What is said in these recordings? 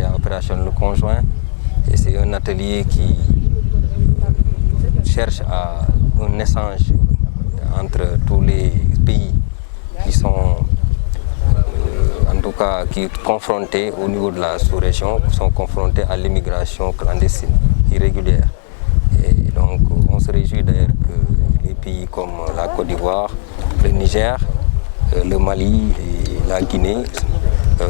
partenariat opérationnel conjoint. Et c'est un atelier qui cherche à un échange entre tous les pays qui sont en tout cas qui sont confrontés au niveau de la sous-région, qui sont confrontés à l'immigration clandestine, irrégulière. Et donc on se réjouit d'ailleurs que les pays comme la Côte d'Ivoire, le Niger, le Mali et la Guinée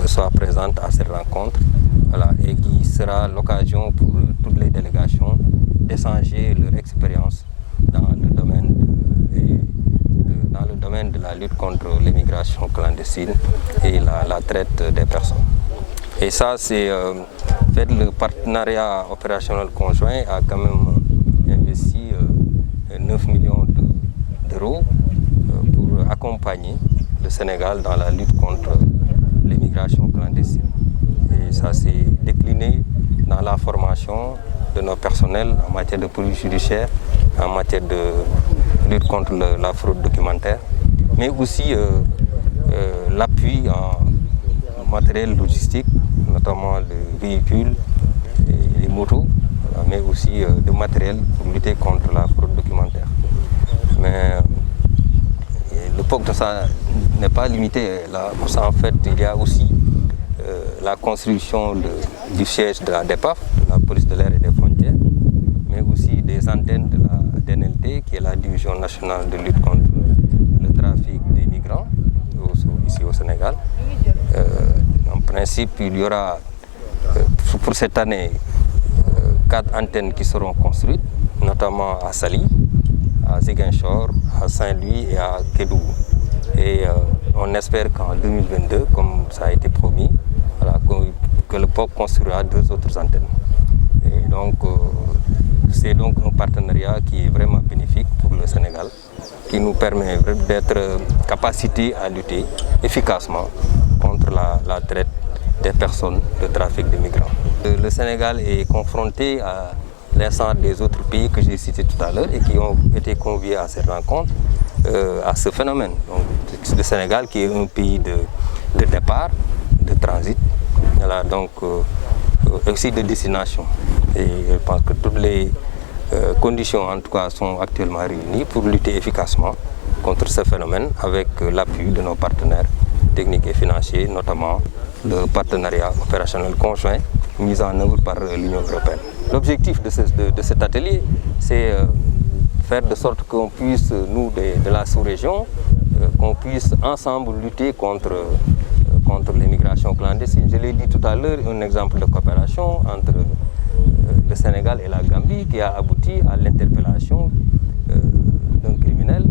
soient présentes à cette rencontre, voilà, et qui sera l'occasion pour toutes les délégations d'échanger leur expérience dans le domaine de la lutte contre l'immigration clandestine et la traite des personnes. Et ça, c'est le partenariat opérationnel conjoint a quand même investi 9 millions d'euros pour accompagner le Sénégal dans la lutte contre l'immigration clandestine. Et ça s'est décliné dans la formation de nos personnels en matière de police judiciaire, en matière de lutte contre la fraude documentaire, mais aussi l'appui en matériel logistique, notamment de véhicules et des motos, mais aussi de matériel pour lutter contre la fraude documentaire. Mais le POC de ça n'est pas limité là. En fait, il y a aussi la construction du siège de la DEPAF, de la police de l'air et des frontières, mais aussi des antennes de la DNLT, qui est la division nationale de lutte contre le trafic des migrants, ici au Sénégal. En principe, il y aura pour cette année 4 antennes qui seront construites, notamment à Saly, à Ziguinchor, à Saint-Louis et à Kédougou. Et on espère qu'en 2022, comme ça a été promis, voilà, que le POC construira 2 autres antennes. Et donc, c'est donc un partenariat qui est vraiment bénéfique pour le Sénégal, qui nous permet d'être capacité à lutter efficacement contre la traite des personnes de trafic de migrants. Le Sénégal est confronté à l'ensemble des autres pays que j'ai cités tout à l'heure et qui ont été conviés à cette rencontre, à ce phénomène. Donc, le Sénégal qui est un pays de départ, de transit, voilà, donc aussi de destination. Et je pense que toutes les conditions en tout cas sont actuellement réunies pour lutter efficacement contre ce phénomène avec l'appui de nos partenaires techniques et financiers, notamment le partenariat opérationnel conjoint mis en œuvre par l'Union européenne. L'objectif de cet atelier, c'est faire de sorte qu'on puisse, nous de la sous-région, qu'on puisse ensemble lutter contre l'immigration clandestine. Je l'ai dit tout à l'heure, un exemple de coopération entre le Sénégal et la Gambie qui a abouti à l'interpellation d'un criminel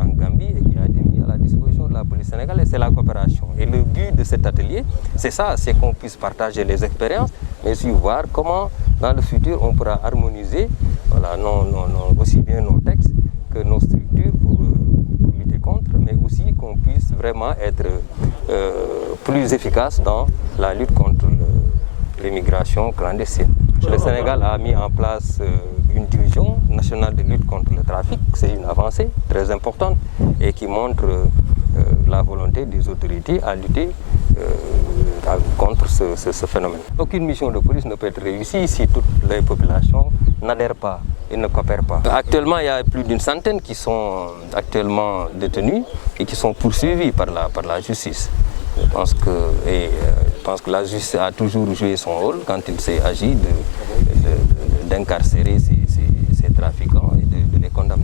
en Gambie et qui a été mis à la disposition de la police sénégalaise. C'est la coopération. Et le but de cet atelier, c'est ça, c'est qu'on puisse partager les expériences, mais aussi voir comment dans le futur on pourra harmoniser, voilà, aussi bien nos textes que nos structures pour lutter contre, mais aussi qu'on puisse vraiment être plus efficace dans la lutte contre l'immigration clandestine. Le Sénégal a mis en place une division nationale de lutte contre le trafic. C'est une avancée très importante et qui montre la volonté des autorités à lutter contre ce phénomène. Aucune mission de police ne peut être réussie si toutes les populations n'adhèrent pas et ne coopèrent pas. Actuellement, il y a plus d'une centaine qui sont actuellement détenus et qui sont poursuivis par la justice. Je pense que la justice a toujours joué son rôle quand il s'est agi d'incarcérer ces trafiquants et de les condamner.